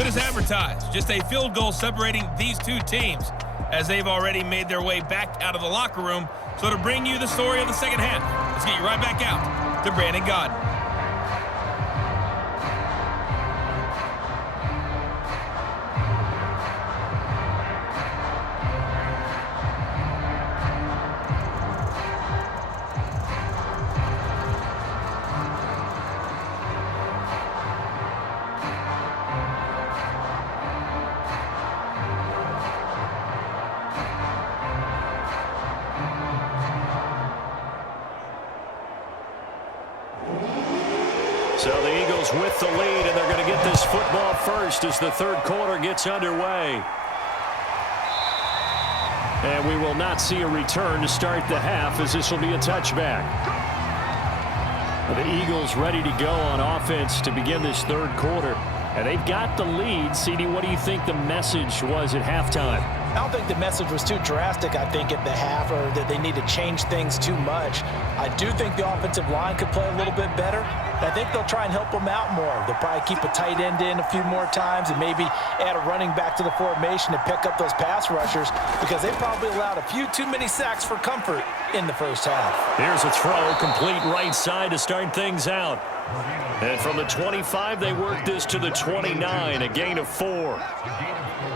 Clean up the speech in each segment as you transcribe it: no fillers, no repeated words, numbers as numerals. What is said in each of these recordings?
good as advertised. Just a field goal separating these two teams as they've already made their way back out of the locker room. So to bring you the story of the second half, let's get you right back out to Brandon Gaudin. So the Eagles with the lead, and they're going to get this football first as the third quarter gets underway. And we will not see a return to start the half, as this will be a touchback. The Eagles ready to go on offense to begin this third quarter. And they've got the lead. CD, what do you think the message was at halftime? I don't think the message was too drastic, I think, at the half, or that they need to change things too much. I do think the offensive line could play a little bit better. I think they'll try and help them out more. They'll probably keep a tight end in a few more times and maybe add a running back to the formation to pick up those pass rushers, because they probably allowed a few too many sacks for comfort in the first half. Here's a throw, complete right side to start things out. And from the 25, they work this to the 29, a gain of 4.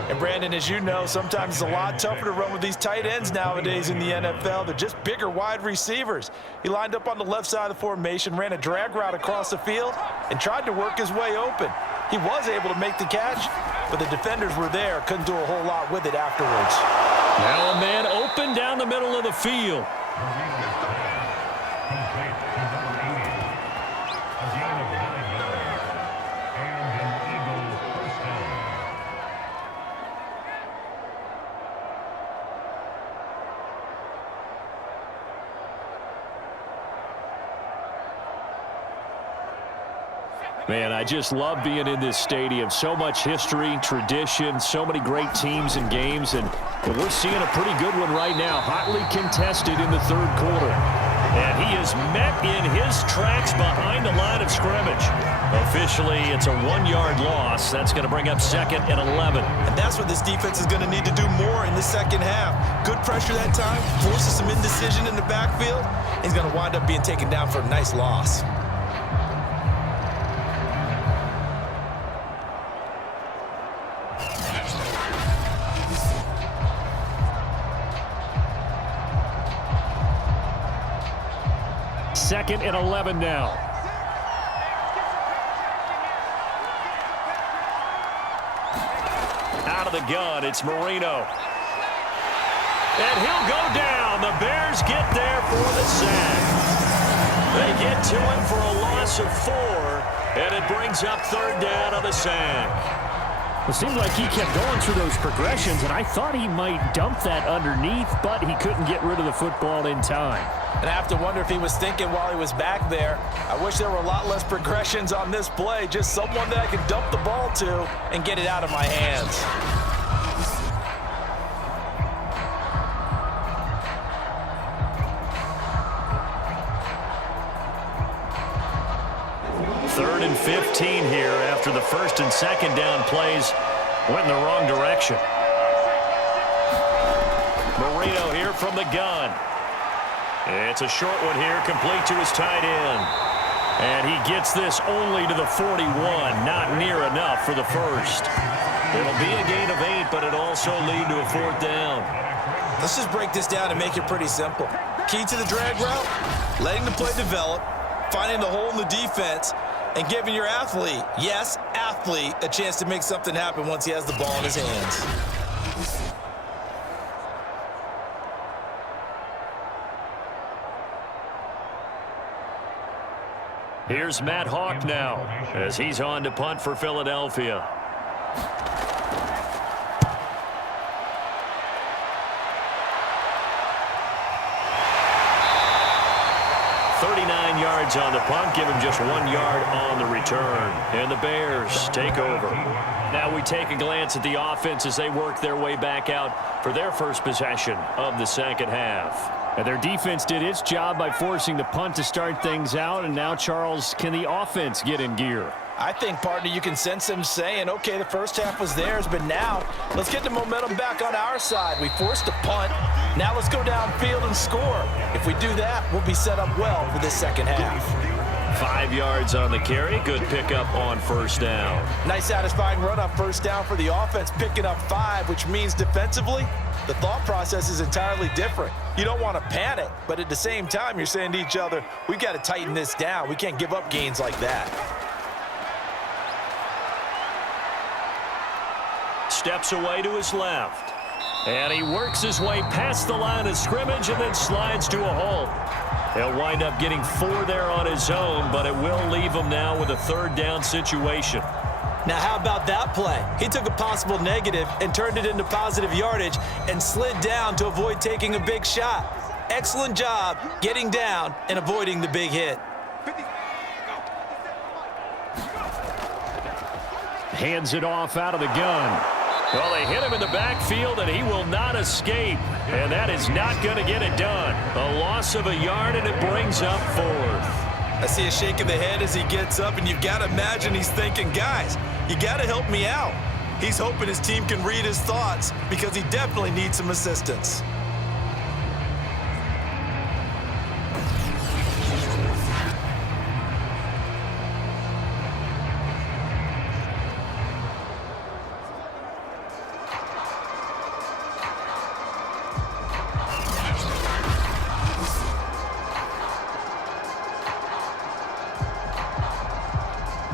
And Brandon, as you know, sometimes it's a lot tougher to run with these tight ends nowadays in the NFL. They're just bigger wide receivers. He lined up on the left side of the formation, ran a drag route across the field, and tried to work his way open. He was able to make the catch, but the defenders were there, couldn't do a whole lot with it afterwards. Now a man open down the middle of the field. Man, I just love being in this stadium. So much history, tradition, so many great teams and games, and we're seeing a pretty good one right now. Hotly contested in the third quarter. And he is met in his tracks behind the line of scrimmage. Officially, it's a 1-yard loss. That's going to bring up 2nd and 11. And that's what this defense is going to need to do more in the second half. Good pressure that time, forces some indecision in the backfield. He's going to wind up being taken down for a nice loss. Second and 11 now. Out of the gun, it's Marino. And he'll go down. The Bears get there for the sack. They get to him for a loss of 4, and it brings up 3rd down on the sack. It seemed like he kept going through those progressions, and I thought he might dump that underneath, but he couldn't get rid of the football in time. And I have to wonder if he was thinking while he was back there, I wish there were a lot less progressions on this play, just someone that I could dump the ball to and get it out of my hands. Third and 15 here after the 1st and 2nd down plays went in the wrong direction. Marino here from the gun. It's a short one here, complete to his tight end. And he gets this only to the 41, not near enough for the first. It'll be a gain of 8, but it'll also lead to a 4th down. Let's just break this down and make it pretty simple. Key to the drag route, letting the play develop, finding the hole in the defense, and giving your athlete, yes, athlete, a chance to make something happen once he has the ball in his hands. Here's Matt Hawk now as he's on to punt for Philadelphia. 39 yards on the punt, give him just 1 yard on the return. And the Bears take over. Now we take a glance at the offense as they work their way back out for their first possession of the second half. And their defense did its job by forcing the punt to start things out, and now, Charles, can the offense get in gear? I think, partner, you can sense them saying, okay, the first half was theirs, but now let's get the momentum back on our side. We forced a punt. Now let's go downfield and score. If we do that, we'll be set up well for this second half. 5 yards on the carry. Good pickup on first down. Nice, satisfying run on first down for the offense, picking up 5, which means defensively, the thought process is entirely different. You don't want to panic, but at the same time, you're saying to each other, we've got to tighten this down. We can't give up gains like that. Steps away to his left. And he works his way past the line of scrimmage and then slides to a halt. He'll wind up getting 4 there on his own, but it will leave him now with a third down situation. Now, how about that play? He took a possible negative and turned it into positive yardage and slid down to avoid taking a big shot. Excellent job getting down and avoiding the big hit. Hands it off out of the gun. Well, they hit him in the backfield, and he will not escape. And that is not going to get it done. A loss of a yard, and it brings up 4th. I see a shake of the head as he gets up, and you've got to imagine he's thinking, guys, you got to help me out. He's hoping his team can read his thoughts because he definitely needs some assistance.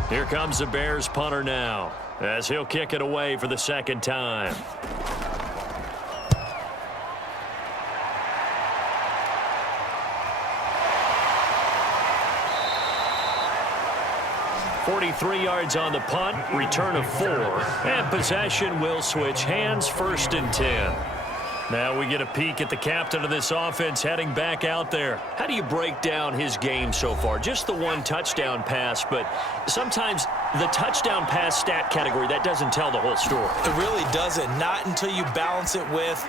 Here comes the Bears punter now, as he'll kick it away for the second time. "43 yards on the punt, return of 4, and possession will switch hands, 1st and 10. Now we get a peek at the captain of this offense heading back out there. How do you break down his game so far? Just the 1 touchdown pass, but sometimes the touchdown pass stat category, that doesn't tell the whole story. It really doesn't, not until you balance it with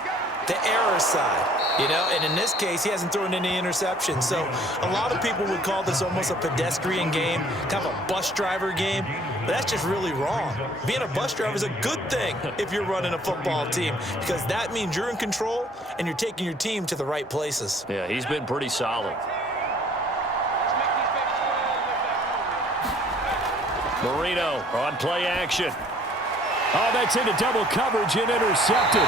the error side, you know, and in this case, he hasn't thrown any interceptions. So a lot of people would call this almost a pedestrian game, kind of a bus driver game, but that's just really wrong. Being a bus driver is a good thing if you're running a football team because that means you're in control and you're taking your team to the right places. Yeah, he's been pretty solid. Marino on play action. Oh, that's into double coverage and intercepted.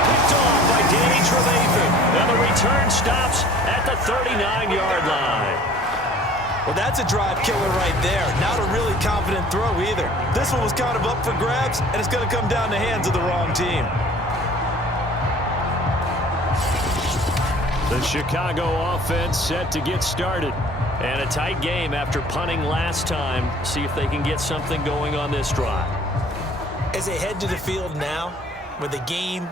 Picked off by Danny Trevathan. And the return stops at the 39-yard line. Well, that's a drive killer right there. Not a really confident throw either. This one was kind of up for grabs, and it's going to come down the hands of the wrong team. The Chicago offense set to get started. And a tight game after punting last time. See if they can get something going on this drive. As they head to the field now, with the game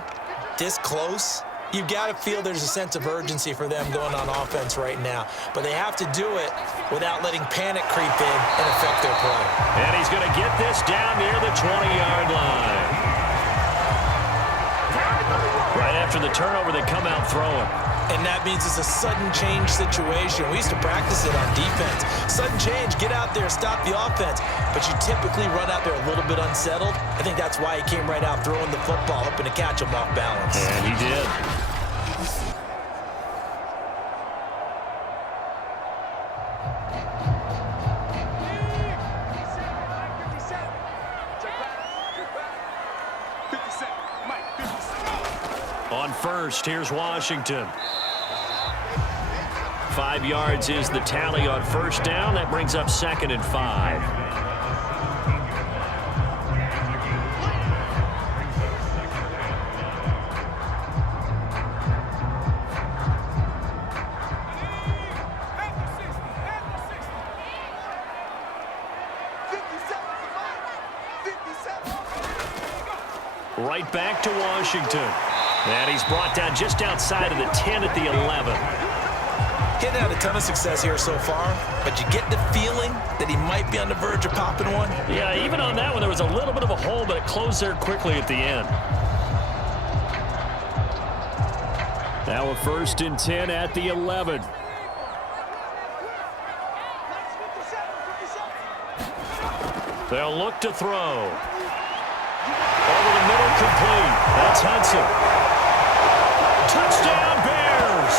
this close, you've got to feel there's a sense of urgency for them going on offense right now. But they have to do it without letting panic creep in and affect their play. And he's going to get this down near the 20-yard line. Right after the turnover, they come out throwing. And that means it's a sudden change situation. We used to practice it on defense. Sudden change, get out there, stop the offense. But you typically run out there a little bit unsettled. I think that's why he came right out throwing the football, hoping to catch him off balance. And he did. On first, here's Washington. 5 yards is the tally on first down. That brings up 2nd and 5. Right back to Washington. And he's brought down just outside of the 10 at the 11. He hasn't had a ton of success here so far, but you get the feeling that he might be on the verge of popping one. Yeah, even on that one, there was a little bit of a hole, but it closed there quickly at the end. Now a 1st and 10 at the 11. They'll look to throw. Over the middle, complete. That's Hudson. Touchdown, Bears!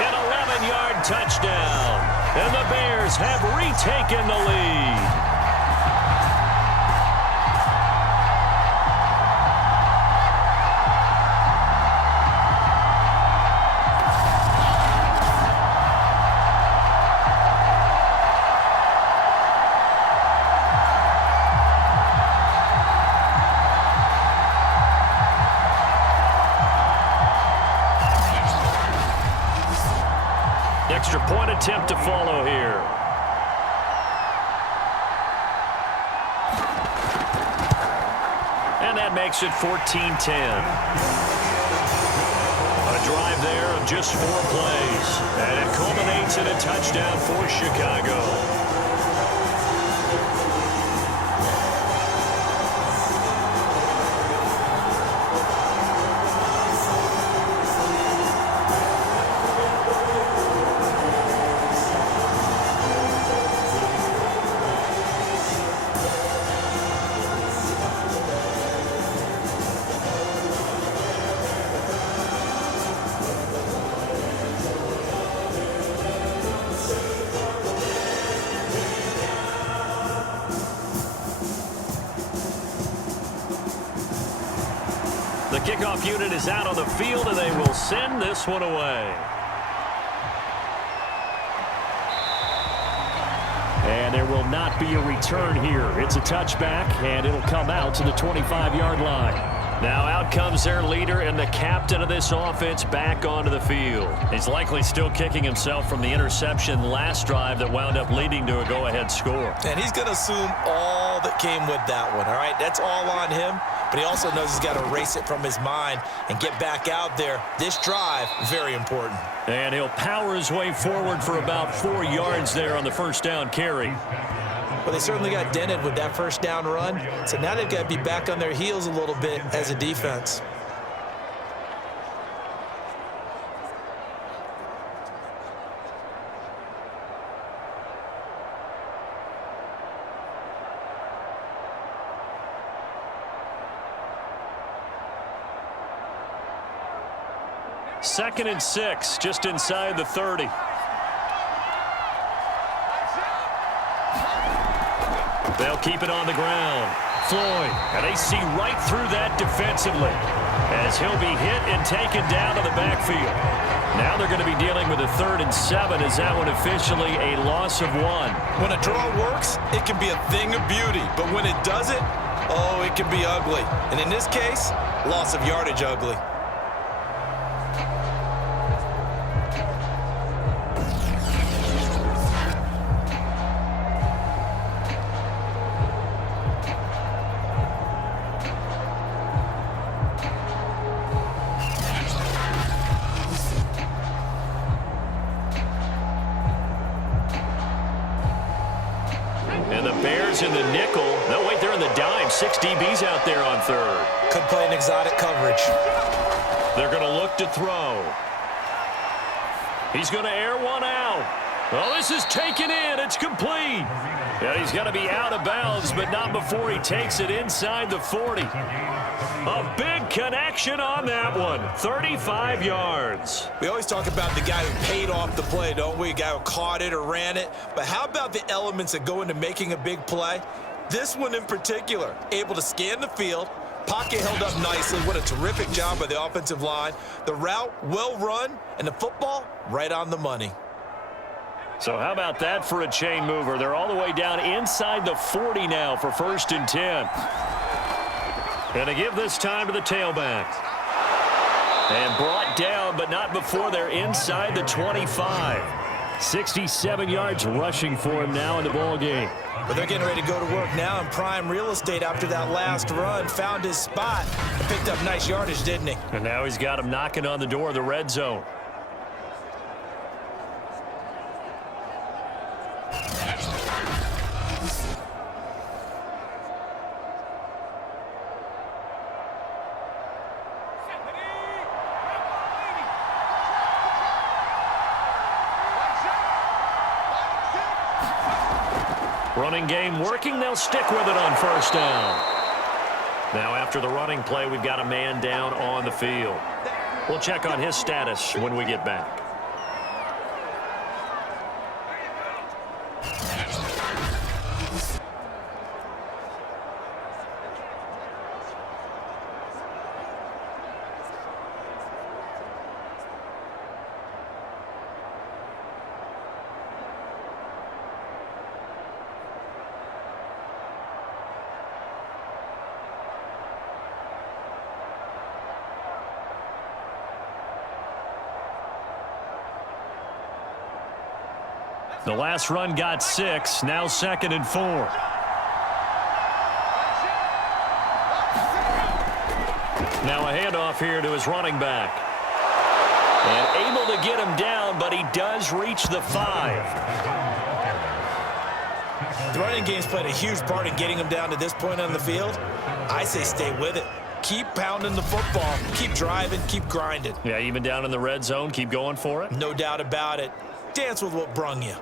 An 11-yard touchdown. And the Bears have retaken the lead. Extra point attempt to follow here. And that makes it 14-10. A drive there of just 4 plays. And it culminates in a touchdown for Chicago. The kickoff unit is out on the field, and they will send this one away. And there will not be a return here. It's a touchback, and it'll come out to the 25-yard line. Now out comes their leader and the captain of this offense back onto the field. He's likely still kicking himself from the interception last drive that wound up leading to a go-ahead score. And he's going to assume all that came with that one, all right? That's all on him, but he also knows he's got to erase it from his mind and get back out there. This drive, very important. And he'll power his way forward for about 4 yards there on the first down carry. Well, they certainly got dented with that first down run, so now they've got to be back on their heels a little bit as a defense. Second and 6, just inside the 30. They'll keep it on the ground. Floyd, and they see right through that defensively as he'll be hit and taken down to the backfield. Now they're going to be dealing with a 3rd and 7. Is that one officially a loss of 1? When a draw works, it can be a thing of beauty, but when it doesn't, oh, it can be ugly. And in this case, loss of yardage ugly. And the Bears in the nickel. No, wait, they're in the dime. 6 DBs out there on 3rd. Could play an exotic coverage. They're going to look to throw. He's going to air one out. Oh, this is taken in. It's complete. Yeah, he's going to be out of bounds, but not before he takes it inside the 40. A big connection on that one. 35 yards. We always talk about the guy who paid off the play, don't we? A guy who caught it or ran it. But how about the elements that go into making a big play? This one in particular, able to scan the field, pocket held up nicely. What a terrific job by the offensive line. The route well run, and the football right on the money. So how about that for a chain mover? They're all the way down inside the 40 now for 1st and 10. And to give this time to the tailback. And brought down, but not before they're inside the 25. 67 yards rushing for him now in the ball game. But they're getting ready to go to work now in prime real estate after that last run. Found his spot. Picked up nice yardage, didn't he? And now he's got him knocking on the door of the red zone. Running game working. They'll stick with it on first down. Now after the running play, we've got a man down on the field. We'll check on his status when we get back. The last run got 6. Now 2nd and 4. Now a handoff here to his running back. And able to get him down, but he does reach the 5. The running game's played a huge part in getting him down to this point on the field. I say stay with it. Keep pounding the football. Keep driving. Keep grinding. Yeah, even down in the red zone, keep going for it. No doubt about it. Dance with what brung you.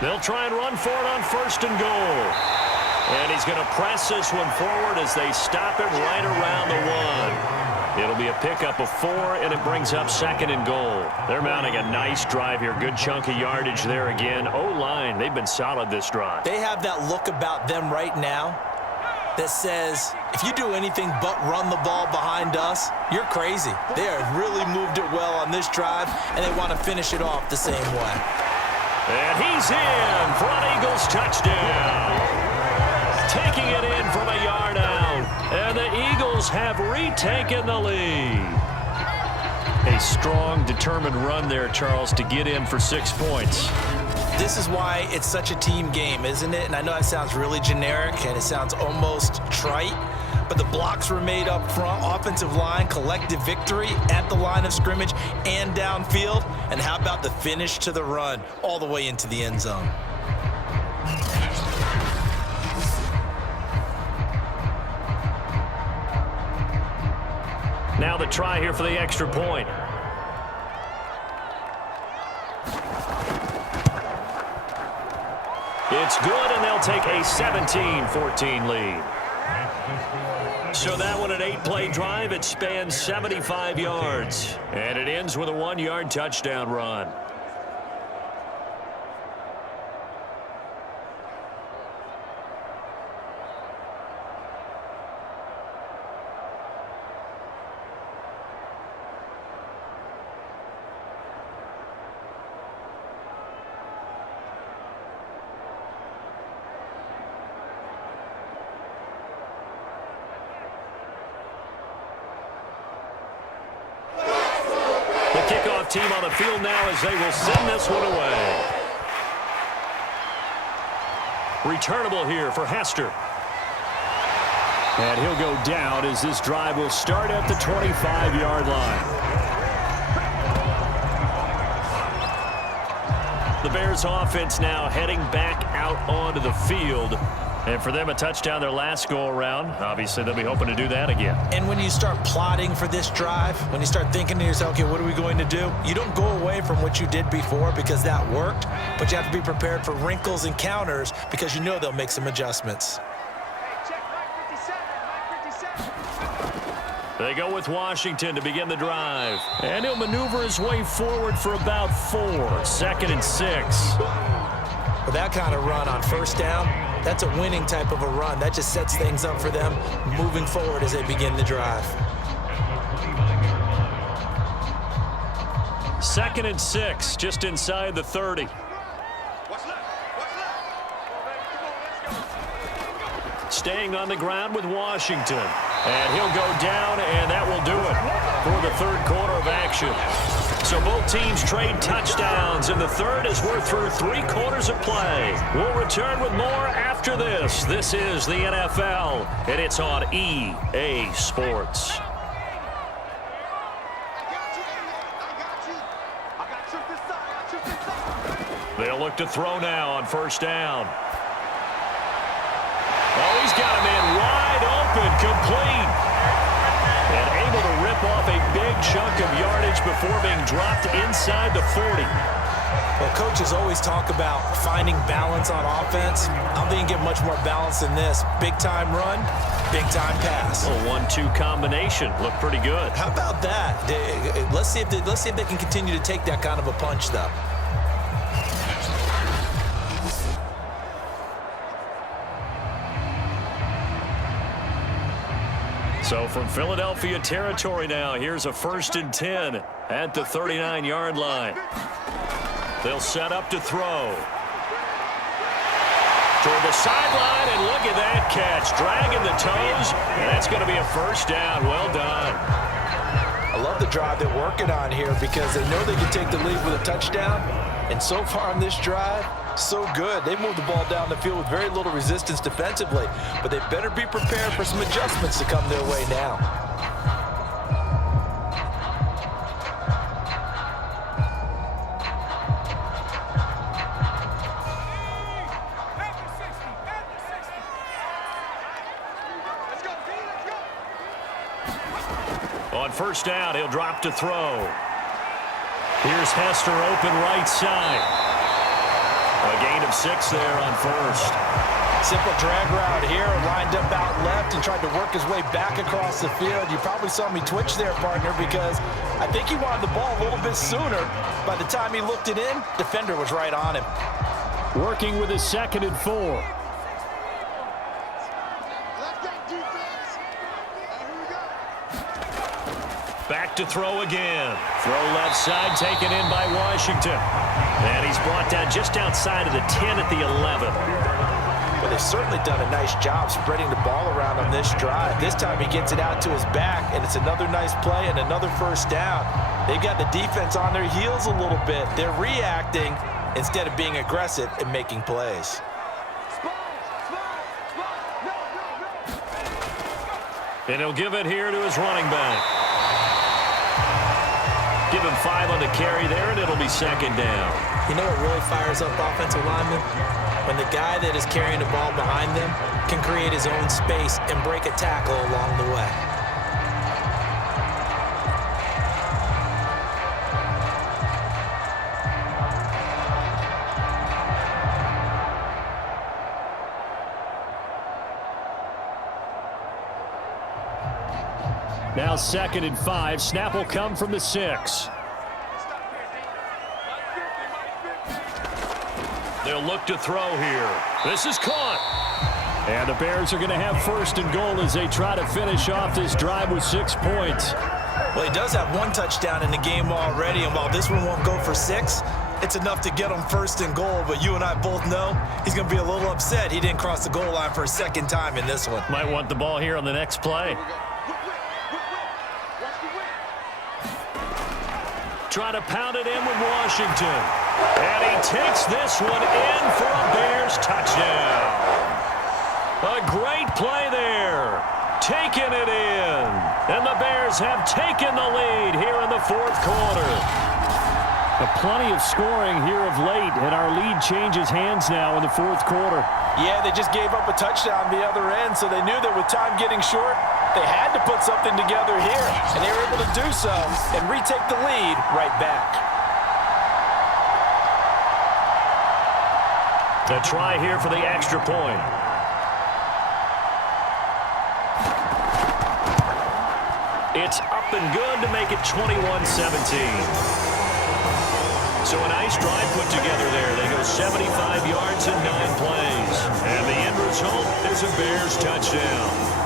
They'll try and run for it on 1st and goal. And he's going to press this one forward as they stop it right around the 1. It'll be a pickup of 4, and it brings up 2nd and goal. They're mounting a nice drive here. Good chunk of yardage there again. O-line, they've been solid this drive. They have that look about them right now that says, if you do anything but run the ball behind us, you're crazy. They have really moved it well on this drive, and they want to finish it off the same way. And he's in for an Eagles touchdown. Taking it in from a yard out. And the Eagles have retaken the lead. A strong, determined run there, Charles, to get in for 6 points. This is why it's such a team game, isn't it? And I know it sounds really generic and it sounds almost trite, but the blocks were made up front, offensive line, collective victory at the line of scrimmage and downfield. And how about the finish to the run all the way into the end zone? Now the try here for the extra point. It's good, and they'll take a 17-14 lead. So that one, an 8-play drive. It spans 75 yards. And it ends with a 1-yard touchdown run. Kickoff team on the field now as they will send this one away. Returnable here for Hester. And he'll go down as this drive will start at the 25-yard line. The Bears offense now heading back out onto the field. And for them, a touchdown their last go-around. Obviously, they'll be hoping to do that again. And when you start plotting for this drive, when you start thinking to yourself, okay, what are we going to do? You don't go away from what you did before because that worked, but you have to be prepared for wrinkles and counters because you know they'll make some adjustments. They go with Washington to begin the drive. And he'll maneuver his way forward for about 4. 2nd and 6. With that kind of run on first down, that's a winning type of a run. That just sets things up for them moving forward as they begin the drive. 2nd and 6, just inside the 30. Staying on the ground with Washington. And he'll go down, and that will do it for the third quarter of action. So both teams trade touchdowns in the third as we're through 3 quarters of play. We'll return with more after this. This is the NFL, and it's on EA Sports. They'll look to throw now on first down. Oh, he's got a man wide open, complete. And able to rip off a big chunk of yardage before being dropped inside the 40. Well, coaches always talk about finding balance on offense. I don't think you can get much more balance than this. Big-time run, big-time pass. A 1-2 combination. Looked pretty good. How about that? Let's see if they can continue to take that kind of a punch, though. So from Philadelphia territory now, here's a 1st and 10 at the 39-yard line. They'll set up to throw. Toward the sideline, and look at that catch. Dragging the toes, and that's going to be a first down. Well done. I love the drive they're working on here because they know they can take the lead with a touchdown. And so far on this drive, so good. They moved the ball down the field with very little resistance defensively, but they better be prepared for some adjustments to come their way now. On first down, he'll drop to throw. Here's Hester open right side. A gain of 6 there on first. Simple drag route here, lined up out left and tried to work his way back across the field. You probably saw me twitch there, partner, because I think he wanted the ball a little bit sooner. By the time he looked it in, defender was right on him. Working with his 2nd and 4. Back to throw again. Throw left side, taken in by Washington. And he's brought down just outside of the 10 at the 11. Well, they've certainly done a nice job spreading the ball around on this drive. This time he gets it out to his back, and it's another nice play and another first down. They've got the defense on their heels a little bit. They're reacting instead of being aggressive and making plays. And he'll give it here to his running back. Give him 5 on the carry there, and it'll be 2nd down. You know what really fires up offensive linemen? When the guy that is carrying the ball behind them can create his own space and break a tackle along the way. Now 2nd and 5. Snap will come from the 6. They'll look to throw here. This is caught. And the Bears are going to have 1st and goal as they try to finish off this drive with 6 points. Well, he does have 1 touchdown in the game already, and while this one won't go for 6, it's enough to get him 1st and goal. But you and I both know he's going to be a little upset he didn't cross the goal line for a 2nd time in this one. Might want the ball here on the next play. Try to pound it in with Washington. And he takes this one in for a Bears touchdown. A great play there. Taking it in. And the Bears have taken the lead here in the 4th quarter. Plenty of scoring here of late, and our lead changes hands now in the 4th quarter. Yeah, they just gave up a touchdown the other end, so they knew that with time getting short, they had to put something together here, and they were able to do so and retake the lead right back. The try here for the extra point. It's up and good to make it 21-17. So a nice drive put together there. They go 75 yards in 9 plays. And the end result is a Bears touchdown.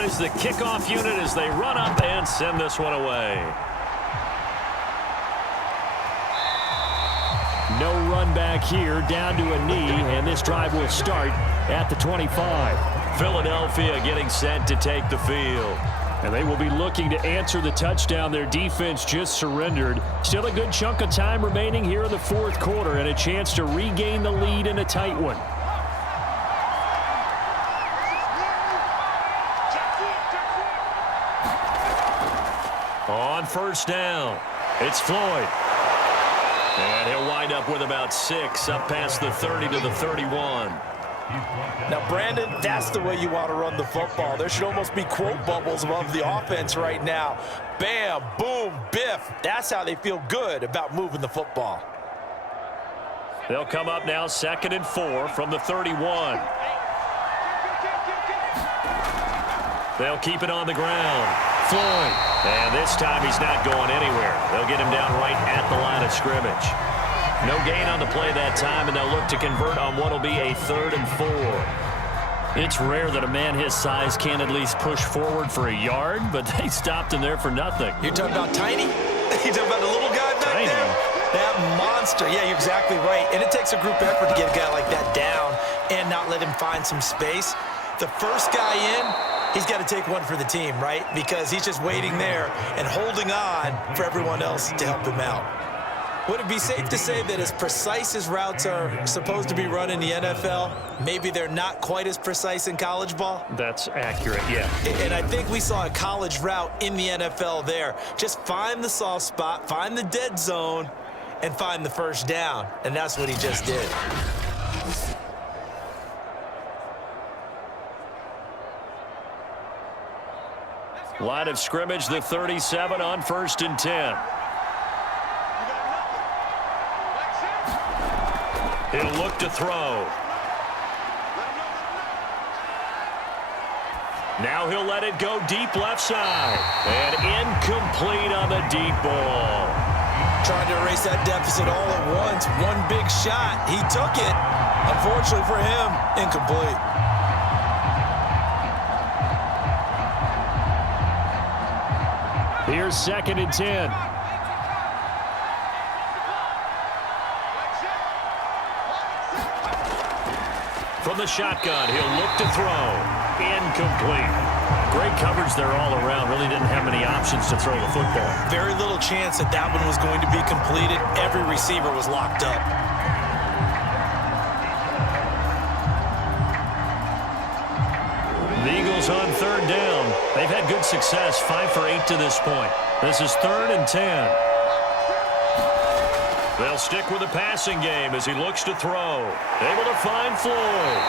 Is the kickoff unit as they run up and send this one away. run back here down to a knee, and this drive will start at the 25. Philadelphia getting set to take the field. And they will be looking to answer the touchdown their defense just surrendered. Still a good chunk of time remaining here in the fourth quarter and a chance to regain the lead in a tight one. On first down, it's Floyd. And he'll wind up with about 6 up past the 30 to the 31. Now, Brandon, that's the way you want to run the football. There should almost be quote bubbles above the offense right now. Bam, boom, biff. That's how they feel good about moving the football. They'll come up now 2nd and 4 from the 31. They'll keep it on the ground. Floyd. And this time he's not going anywhere. They'll get him down right at the line of scrimmage. No gain on the play that time, and they'll look to convert on what will be a 3rd and 4. It's rare that a man his size can't at least push forward for a yard, but they stopped him there for nothing. You're talking about Tiny? You're talking about the little guy back Tiny. there? That monster. Yeah, you're exactly right. And it takes a group effort to get a guy like that down and not let him find some space. The first guy in, he's got to take one for the team, right? Because he's just waiting there and holding on for everyone else to help him out. Would it be safe to say that as precise as routes are supposed to be run in the NFL, maybe they're not quite as precise in college ball? That's accurate, yeah. And I think we saw a college route in the NFL there. Just find the soft spot, find the dead zone, and find the first down. And that's what he just did. Line of scrimmage, the 37 on 1st and 10. He'll look to throw. Now he'll let it go deep left side. And incomplete on the deep ball. Trying to erase that deficit all at once. One big shot. He took it. Unfortunately for him, incomplete. Here's 2nd and 10. From the shotgun, he'll look to throw. Incomplete. Great coverage there all around. Really didn't have many options to throw the football. Very little chance that that one was going to be completed. Every receiver was locked up. The Eagles on 3rd down. They've had good success, 5 for 8 to this point. This is 3rd and 10. They'll stick with the passing game as he looks to throw. Able to find Floyd.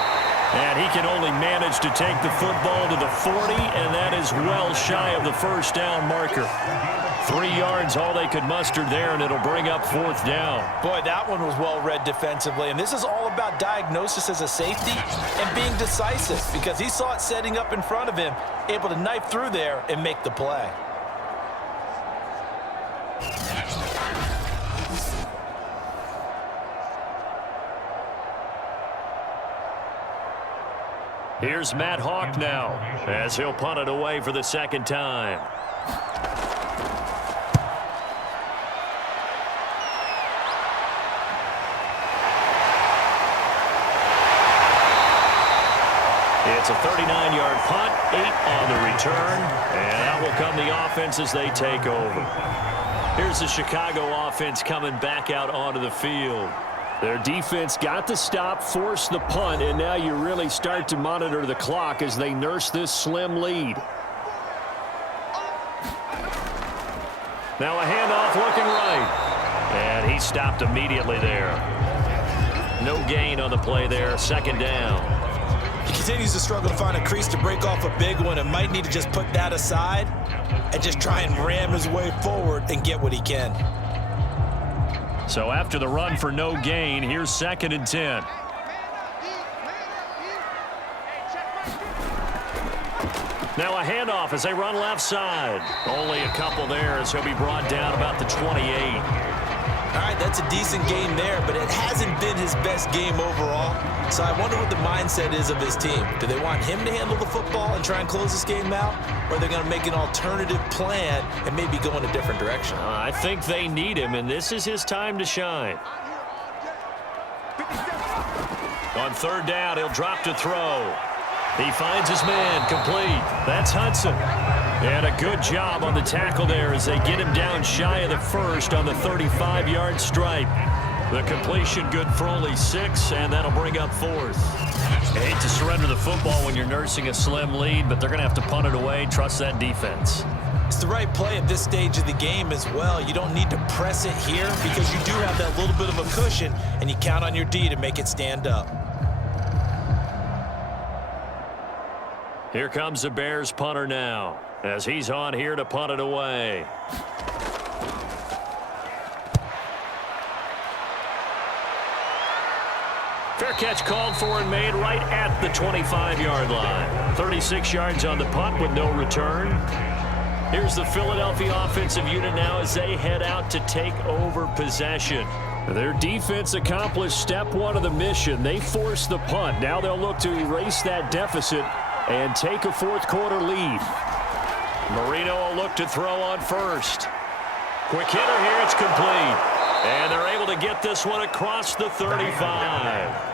And he can only manage to take the football to the 40, and that is well shy of the first down marker. 3 yards, all they could muster there, and it'll bring up 4th down. Boy, that one was well read defensively, and this is all about diagnosis as a safety and being decisive because he saw it setting up in front of him, able to knife through there and make the play. Here's Matt Hawk now as he'll punt it away for the 2nd time. It's a 39-yard punt, 8 on the return, and out will come the offense as they take over. Here's the Chicago offense coming back out onto the field. Their defense got the stop, forced the punt, and now you really start to monitor the clock as they nurse this slim lead. Now a handoff looking right. And he stopped immediately there. No gain on the play there, 2nd down. He continues to struggle to find a crease to break off a big one and might need to just put that aside and just try and ram his way forward and get what he can. So after the run for no gain, here's 2nd and 10. Now a handoff as they run left side. Only a couple there as he'll be brought down about the 28. All right, that's a decent game there, but it hasn't been his best game overall. So I wonder what the mindset is of his team. Do they want him to handle the football and try and close this game out? Or are they going to make an alternative plan and maybe go in a different direction? I think they need him, and this is his time to shine. On third down, he'll drop to throw. He finds his man, complete. That's Hudson. And a good job on the tackle there as they get him down shy of the first on the 35-yard stripe. The completion good for only 6, and that'll bring up fourth. I hate to surrender the football when you're nursing a slim lead, but they're going to have to punt it away. Trust that defense. It's the right play at this stage of the game as well. You don't need to press it here because you do have that little bit of a cushion, and you count on your D to make it stand up. Here comes the Bears punter now as he's on here to punt it away. Fair catch called for and made right at the 25-yard line. 36 yards on the punt with no return. Here's the Philadelphia offensive unit now as they head out to take over possession. Their defense accomplished step 1 of the mission. They forced the punt. Now they'll look to erase that deficit and take a fourth-quarter lead. Marino will look to throw on first. Quick hitter here, it's complete. And they're able to get this one across the 35.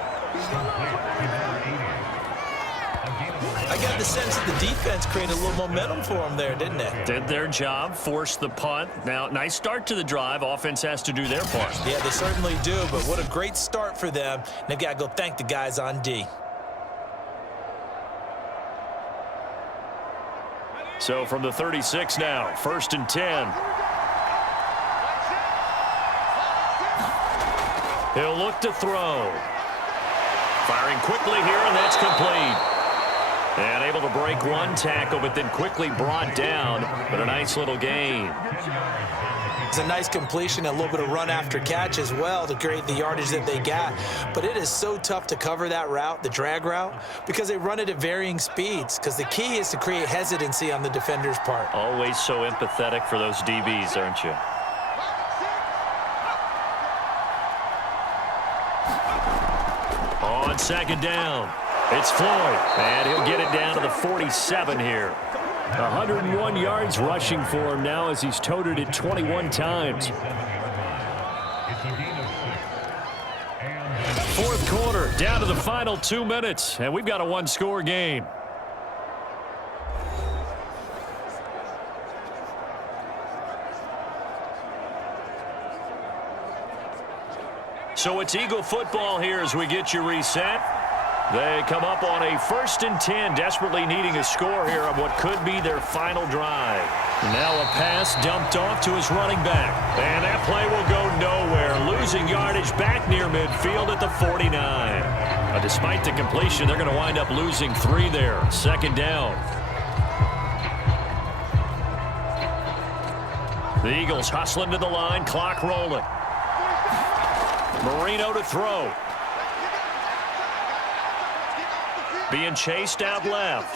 I got the sense that the defense created a little momentum for them there, didn't it? Did their job, forced the punt. Now, nice start to the drive. Offense has to do their part. Yeah, they certainly do, but what a great start for them. And they've got to go thank the guys on D. So from the 36 now, 1st and 10. He'll look to throw. Firing quickly here, and that's complete. And able to break one tackle, but then quickly brought down. But a nice little gain. It's a nice completion, a little bit of run after catch as well to create the yardage that they got. But it is so tough to cover that route, the drag route, because they run it at varying speeds. Because the key is to create hesitancy on the defender's part. Always so empathetic for those DBs, aren't you? On 2nd down, it's Floyd. And he'll get it down to the 47 here. 101 yards rushing for him now as he's toted it 21 times. 4th quarter, down to the final 2 minutes, and we've got a 1-score game. So it's Eagle football here as we get you reset. They come up on a 1st and 10, desperately needing a score here on what could be their final drive. Now a pass dumped off to his running back. And that play will go nowhere, losing yardage back near midfield at the 49. Despite the completion, they're going to wind up losing 3 there. 2nd down. The Eagles hustling to the line, clock rolling. Marino to throw. Being chased out left.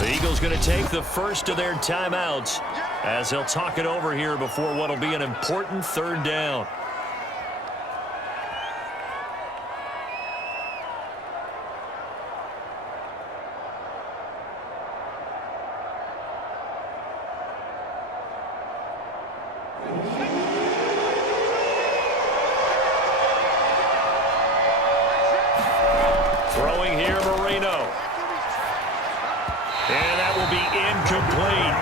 The Eagles going to take the first of their timeouts as they'll talk it over here before what will be an important 3rd down. Throwing here, Marino. And that will be incomplete.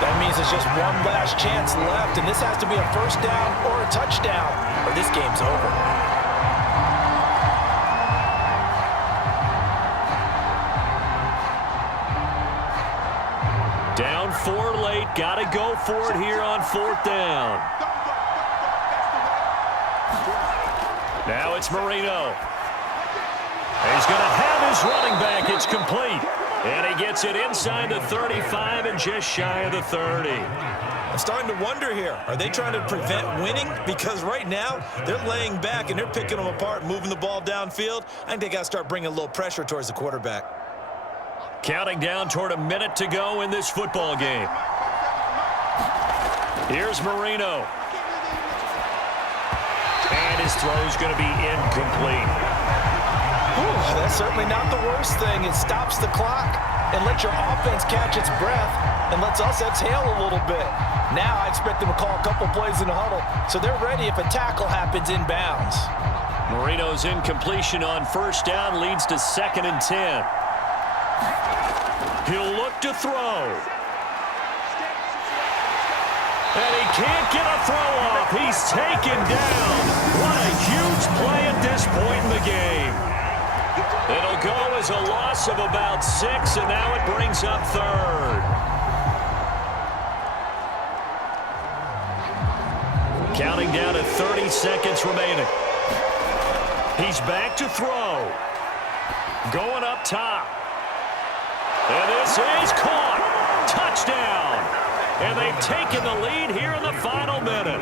That means it's just one last chance left, and this has to be a 1st down or a touchdown, or this game's over. Down 4 late, got to go for it here on 4th down. Now it's Marino. He's going to have his running back. It's complete. And he gets it inside the 35 and just shy of the 30. I'm starting to wonder here, are they trying to prevent winning? Because right now, they're laying back and they're picking them apart, moving the ball downfield. I think they got to start bringing a little pressure towards the quarterback. Counting down toward a minute to go in this football game. Here's Marino. And his throw's going to be incomplete. That's certainly not the worst thing. It stops the clock and lets your offense catch its breath. and lets us exhale a little bit. Now I expect them to call a couple plays in the huddle, so they're ready if a tackle happens inbounds. Marino's incompletion on first down leads to 2nd and 10. He'll look to throw. And he can't get a throw off. He's taken down. What a huge play at this point in the game. It'll go as a loss of about 6, and now it brings up 3rd. Counting down to 30 seconds remaining. He's back to throw. Going up top. And this is caught. Touchdown. And they've taken the lead here in the final minute.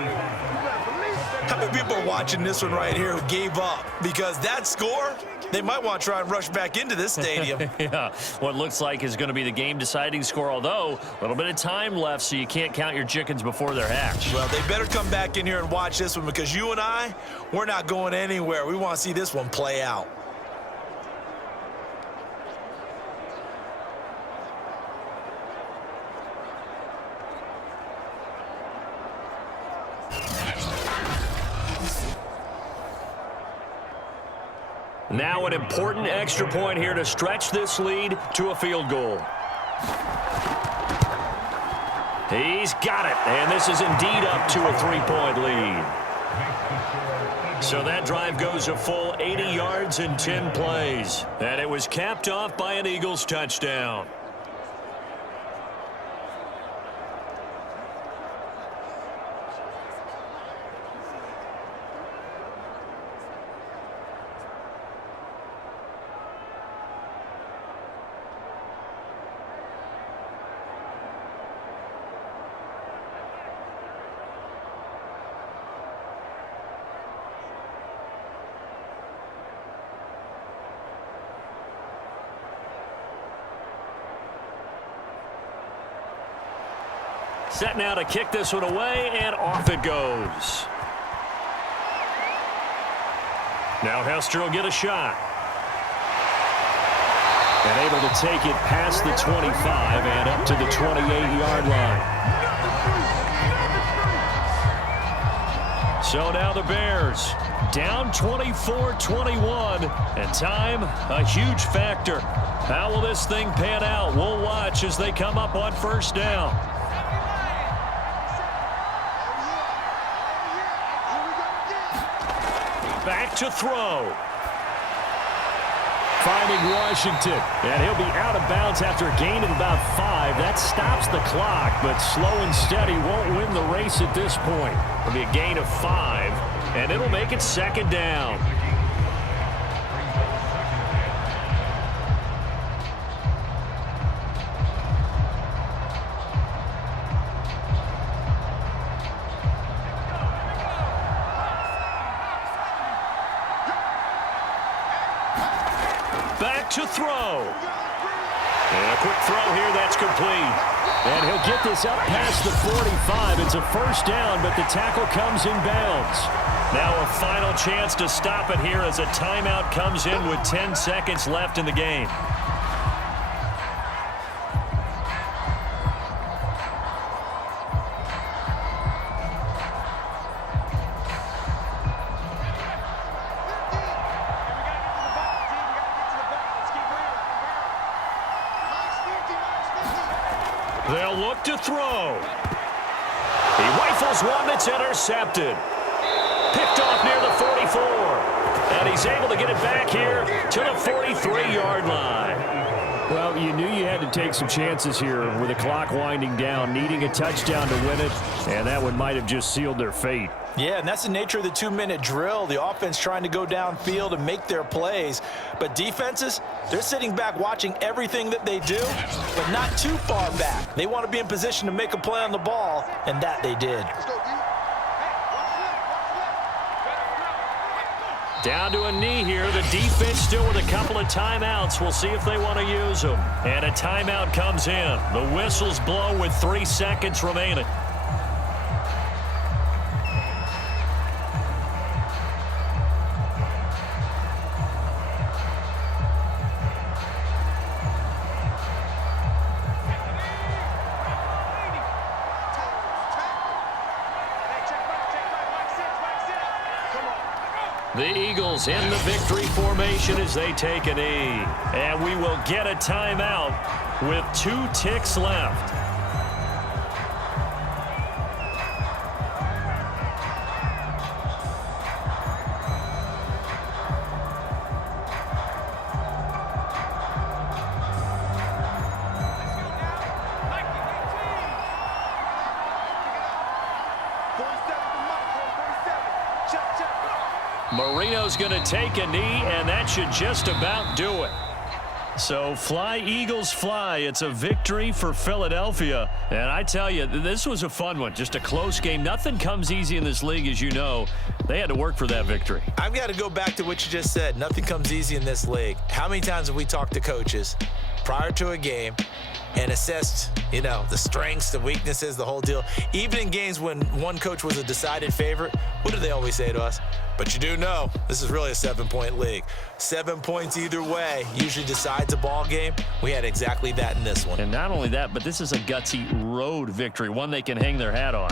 How many people are watching this one right here who gave up? Because that score, they might want to try and rush back into this stadium. Yeah, what looks like is going to be the game-deciding score, although a little bit of time left, so you can't count your chickens before they're hatched. Well, they better come back in here and watch this one, because you and I, we're not going anywhere. We want to see this one play out. Now an important extra point here to stretch this lead to a field goal. He's got it, and this is indeed up to a 3-point lead. So that drive goes a full 80 yards in 10 plays, and it was capped off by an Eagles touchdown. Set now to kick this one away, and off it goes. Now Hester will get a shot. And able to take it past the 25 and up to the 28-yard line. So now the Bears down 24-21, and time a huge factor. How will this thing pan out? We'll watch as they come up on first down. Back to throw. Finding Washington, and he'll be out of bounds after a gain of about 5. That stops the clock, but slow and steady won't win the race at this point. It'll be a gain of 5, and it'll make it 2nd down. To throw. And a quick throw here, that's complete. And he'll get this up past the 45. It's a first down, but the tackle comes in bounds. Now a final chance to stop it here as a timeout comes in with 10 seconds left in the game. They'll look to throw. He rifles one that's intercepted. Picked off near the 44. And he's able to get it back here to the 43-yard line. Well, you knew you had to take some chances here with the clock winding down, needing a touchdown to win it, and that one might have just sealed their fate. Yeah, and that's the nature of the 2-minute drill. The offense trying to go downfield and make their plays. But defenses, they're sitting back watching everything that they do, but not too far back. They want to be in position to make a play on the ball, and that they did. Down to a knee here. The defense still with a couple of timeouts. We'll see if they want to use them. And a timeout comes in. The whistles blow with 3 seconds remaining. The Eagles in the victory formation as they take a knee. And we will get a timeout with 2 ticks left. Marino's going to take a knee, and that should just about do it. So fly, Eagles, fly. It's a victory for Philadelphia. And I tell you, this was a fun one. Just a close game. Nothing comes easy in this league, as you know. They had to work for that victory. I've got to go back to what you just said. Nothing comes easy in this league. How many times have we talked to coaches prior to a game and assessed, the strengths, the weaknesses, the whole deal? Even in games when one coach was a decided favorite, what do they always say to us? But you do know this is really a 7-point league. 7 points either way usually decides a ball game. We had exactly that in this one. And not only that, but this is a gutsy road victory, one they can hang their hat on.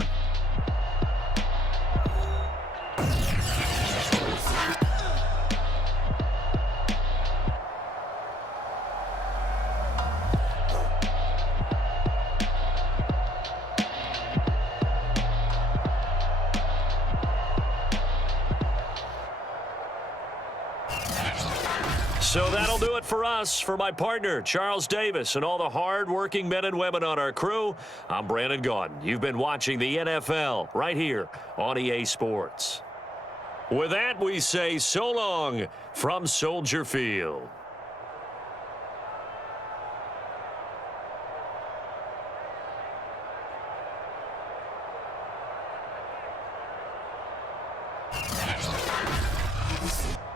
So that'll do it for us. For my partner, Charles Davis, and all the hard-working men and women on our crew, I'm Brandon Gaudin. You've been watching the NFL right here on EA Sports. With that, we say so long from Soldier Field. You